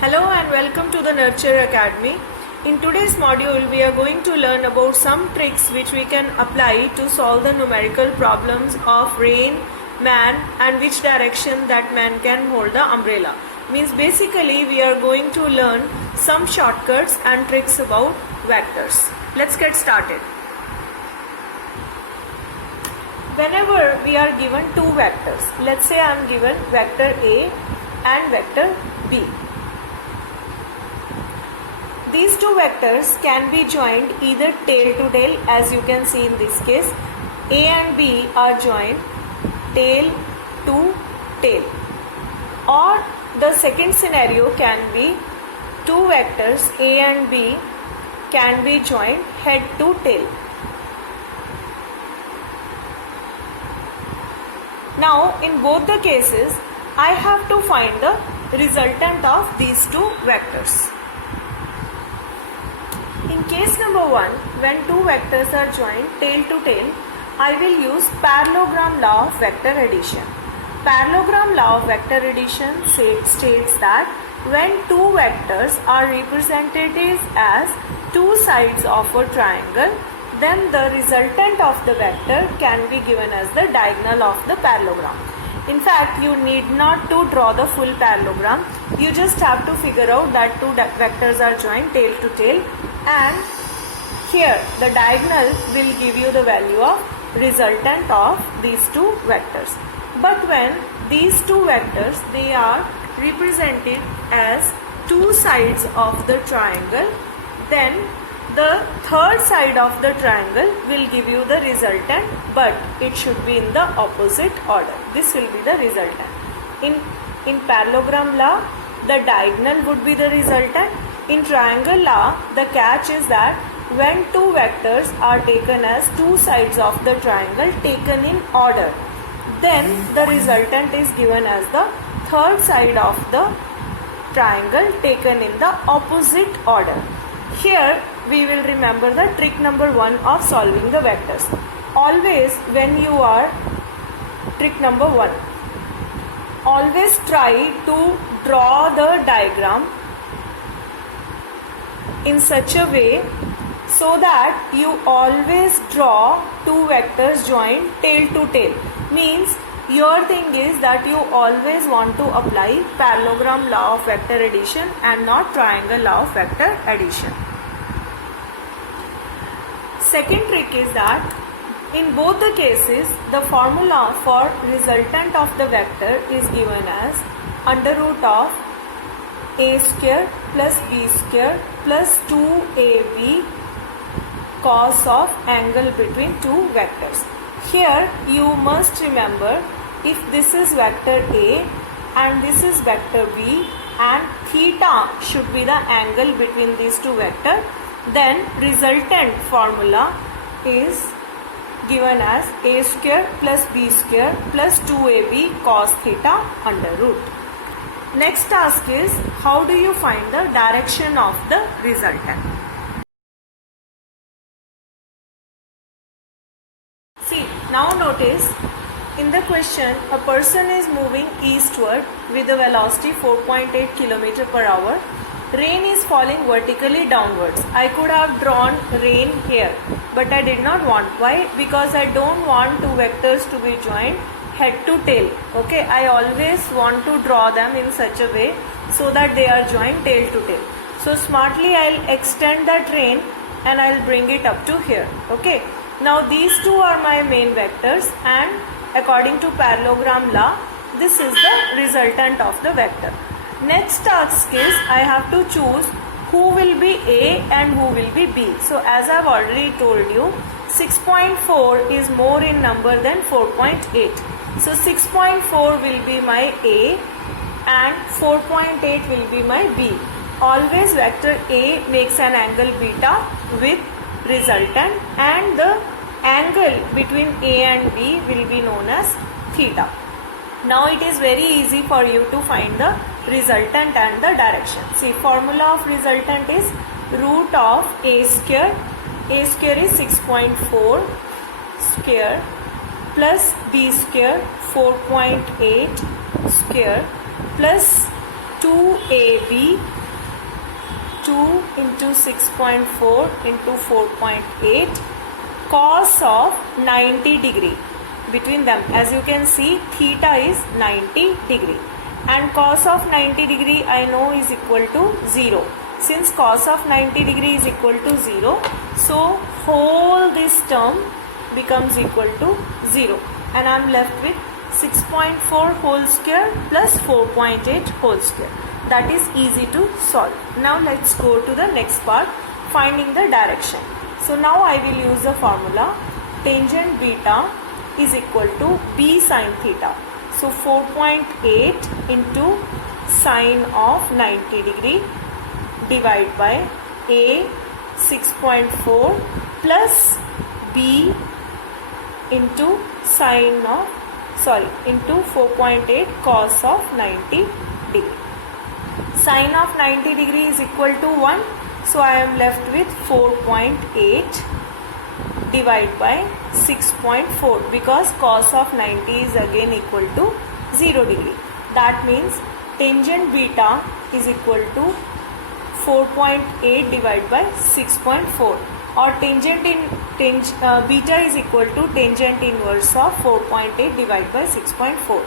Hello and welcome to the Nurture Academy. In today's module, we are going to learn about some tricks which we can apply to solve the numerical problems of rain, man and which direction that man can hold the umbrella. Means basically we are going to learn some shortcuts and tricks about vectors. Let's get started. Whenever we are given two vectors, let's say I am given vector A and vector B. These two vectors can be joined either tail to tail, as you can see in this case. A and B are joined tail to tail. Or the second scenario can be two vectors A and B can be joined head to tail. Now in both the cases, I have to find the resultant of these two vectors. In case number 1, when two vectors are joined tail to tail, I will use parallelogram law of vector addition. Parallelogram law of vector addition states that when two vectors are represented as two sides of a triangle, then the resultant of the vector can be given as the diagonal of the parallelogram. In fact, you need not to draw the full parallelogram. You just have to figure out that two vectors are joined tail to tail, and here the diagonal will give you the value of resultant of these two vectors. But when these two vectors, they are represented as two sides of the triangle, then the third side of the triangle will give you the resultant, but it should be in the opposite order. This will be the resultant. In parallelogram law, the diagonal would be the resultant. In triangle law, the catch is that when two vectors are taken as two sides of the triangle taken in order, then the resultant is given as the third side of the triangle taken in the opposite order. Here we will remember the trick number 1 of solving the vectors. Always when you are trick number 1, always try to draw the diagram in such a way so that you always draw two vectors joined tail to tail. Means your thing is that you always want to apply parallelogram law of vector addition and not triangle law of vector addition. Second trick is that in both the cases, the formula for resultant of the vector is given as under root of a square plus b square plus 2ab cos of angle between two vectors. Here you must remember, if this is vector A and this is vector B and theta should be the angle between these two vectors, then resultant formula is given as a square plus b square plus 2ab cos theta under root. Next task is, how do you find the direction of the resultant? See, now notice in the question, a person is moving eastward with a velocity 4.8 km per hour. Rain is falling vertically downwards. I could have drawn rain here, but I did not want. Why? Because I don't want two vectors to be joined head to tail. Okay, I always want to draw them in such a way so that they are joined tail to tail. So smartly I'll extend that rain and I'll bring it up to here. Okay, now these two are my main vectors, and according to parallelogram law, this is the resultant of the vector. Next task is, I have to choose who will be A and who will be B. So as I've already told you, 6.4 is more in number than 4.8. So 6.4 will be my A and 4.8 will be my B. Always vector A makes an angle beta with resultant, and the angle between A and B will be known as theta. Now it is very easy for you to find the resultant and the direction. See, formula of resultant is root of a square. A square is 6.4 square plus b square 4.8 square plus 2AB 2 into 6.4 into 4.8 cos of 90 degree. Between them, as you can see, theta is 90 degree and cos of 90 degree I know is equal to 0. Since cos of 90 degree is equal to 0, so whole this term becomes equal to 0 and I am left with 6.4 whole square plus 4.8 whole square. That is easy to solve. Now let's go to the next part, finding the direction. So now I will use the formula tangent beta is equal to b sine theta. So 4.8 into sine of 90 degree divided by a 6.4 plus b into sine of into 4.8 cos of 90 degree. Sine of 90 degree is equal to 1. So I am left with 4.8 divided by 6.4 because cos of 90 is again equal to 0 degree. That means tangent beta is equal to 4.8 divided by 6.4 or beta is equal to tangent inverse of 4.8 divided by 6.4.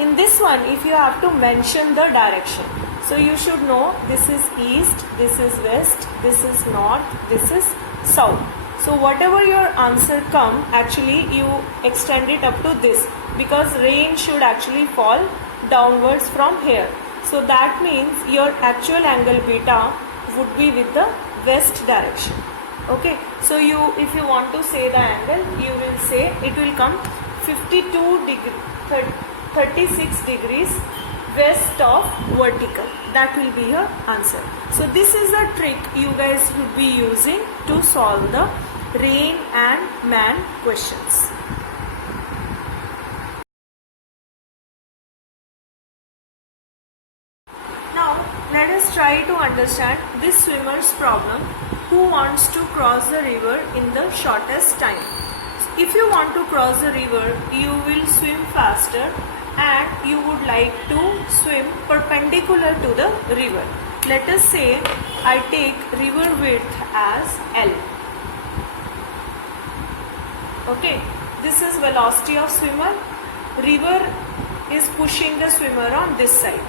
In this one, if you have to mention the direction, so you should know this is east, this is west, this is north, this is south. So whatever your answer come, actually you extend it up to this because rain should actually fall downwards from here. So that means your actual angle beta would be with the west direction. Okay, so if you want to say the angle, you will say it will come 36 degrees west of vertical. That will be your answer. So this is the trick you guys would be using to solve the rain and man questions. Now let us try to understand this swimmer's problem who wants to cross the river in the shortest time. If you want to cross the river, you will swim faster and you would like to swim perpendicular to the river. Let us say I take river width as L. Okay, this is velocity of swimmer. River is pushing the swimmer on this side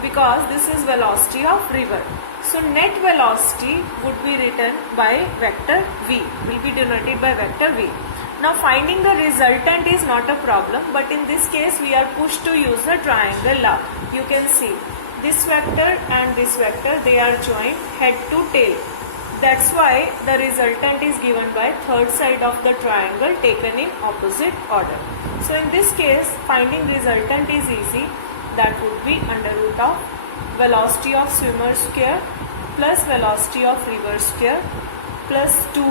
because this is velocity of river. So net velocity would be written by vector V, will be denoted by vector V. Now finding the resultant is not a problem, but in this case we are pushed to use the triangle law. You can see this vector and this vector, they are joined head to tail. That's why the resultant is given by third side of the triangle taken in opposite order. So in this case finding resultant is easy. That would be under root of velocity of swimmer square plus velocity of river square plus 2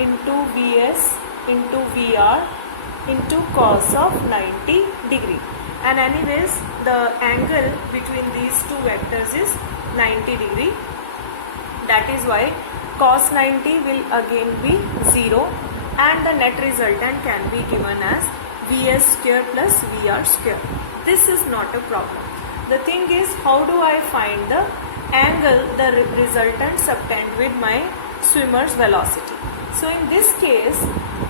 into Vs into Vr into cos of 90 degree. And anyways the angle between these two vectors is 90 degree. That is why cos 90 will again be 0 and the net resultant can be given as Vs square plus Vr square. This is not a problem. The thing is, how do I find the angle the resultant subtend with my swimmer's velocity? So in this case,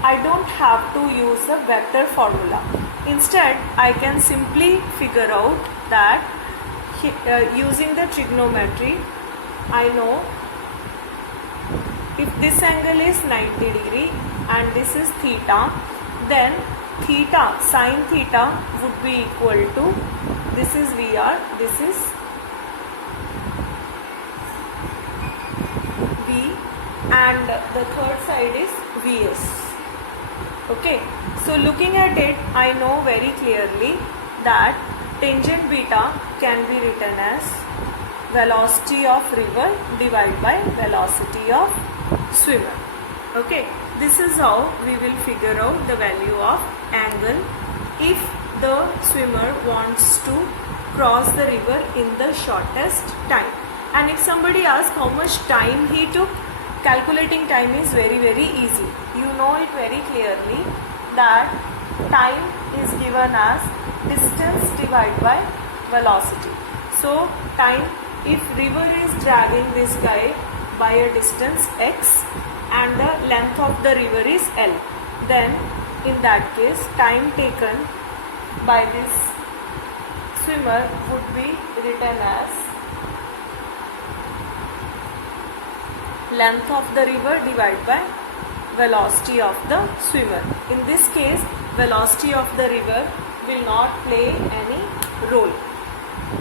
I don't have to use the vector formula. Instead, I can simply figure out that using the trigonometry, I know if this angle is 90 degree and this is theta, then theta, sine theta would be equal to, this is Vr, this is V and the third side is Vs. Okay, so looking at it, I know very clearly that tangent beta can be written as velocity of river divided by velocity of swimmer. Okay, this is how we will figure out the value of angle if the swimmer wants to cross the river in the shortest time. And if somebody asks how much time he took, calculating time is very easy. You know it very clearly that time is given as distance divided by velocity. So time, if river is dragging this guy by a distance x and the length of the river is L, then in that case time taken by this swimmer would be written as length of the river divided by velocity of the swimmer. In this case, velocity of the river will not play any role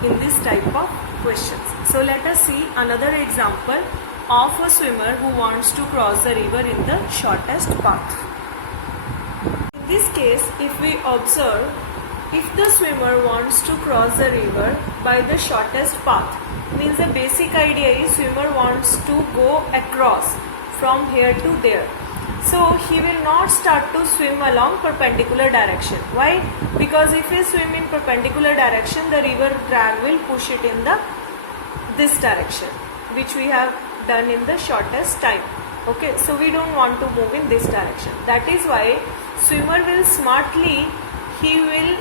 in this type of questions. So let us see another example of a swimmer who wants to cross the river in the shortest path. In this case, if we observe, if the swimmer wants to cross the river by the shortest path, means the basic idea is swimmer wants to go across from here to there. So he will not start to swim along perpendicular direction. Why? Because if he swim in perpendicular direction, the river drag will push it in this direction, which we have done in the shortest time. Okay, so we don't want to move in this direction. That is why swimmer will smartly, he will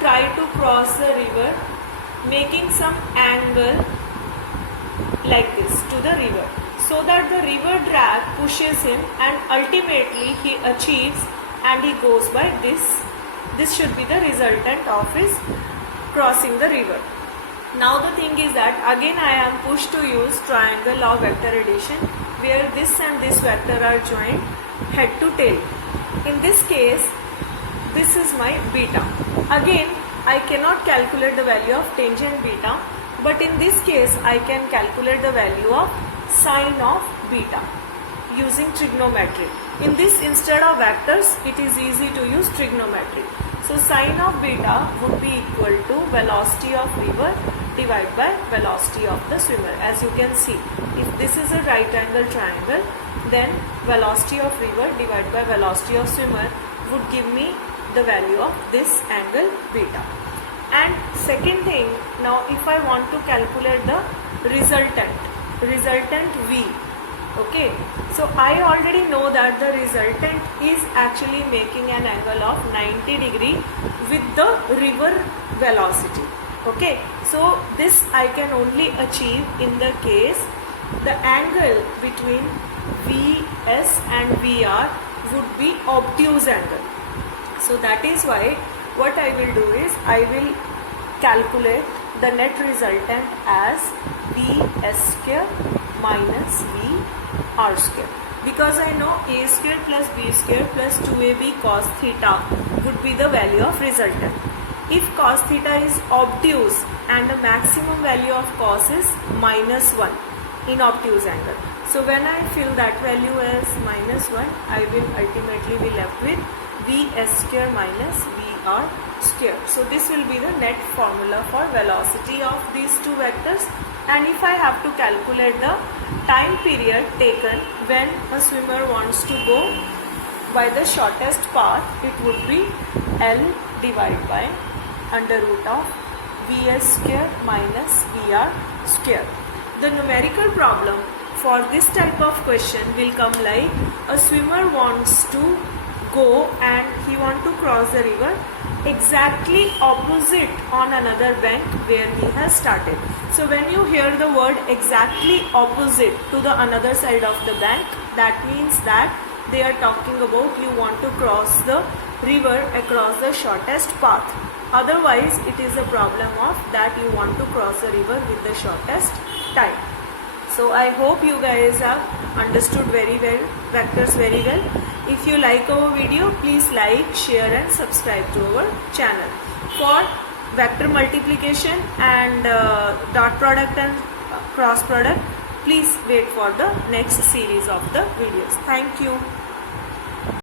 try to cross the river making some angle like this to the river, so that the river drag pushes him and ultimately he achieves and he goes by this. This should be the resultant of his crossing the river. Now the thing is that again I am pushed to use triangle law of vector addition, where this and this vector are joined head to tail. In this case, this is my beta. Again, I cannot calculate the value of tangent beta, but in this case I can calculate the value of sine of beta using trigonometry. In this, instead of vectors, it is easy to use trigonometry. So sine of beta would be equal to velocity of river divided by velocity of the swimmer. As you can see, if this is a right angle triangle, then velocity of river divided by velocity of swimmer would give me the value of this angle beta. And second thing, now if I want to calculate the resultant V, okay, so I already know that the resultant is actually making an angle of 90 degree with the river velocity. Okay, so this I can only achieve in the case the angle between Vs and Vr would be obtuse angle. So that is why what I will do is I will calculate the net resultant as Vs square minus Vr square, because I know a square plus b square plus 2ab cos theta would be the value of resultant. If cos theta is obtuse and the maximum value of cos is minus 1 in obtuse angle, so when I fill that value as minus 1, I will ultimately be left with Vs square minus Vr square. So this will be the net formula for velocity of these two vectors. And if I have to calculate the time period taken when a swimmer wants to go by the shortest path, it would be L divided by under root of Vs square minus Vr square. The numerical problem for this type of question will come like a swimmer wants to go and he want to cross the river exactly opposite on another bank where he has started. So when you hear the word exactly opposite to the another side of the bank, that means that they are talking about you want to cross the river across the shortest path. Otherwise, it is a problem of that you want to cross the river with the shortest time. So I hope you guys have understood very well vectors very well. If you like our video, please like, share and subscribe to our channel. For vector multiplication and dot product and cross product, please wait for the next series of the videos. Thank you.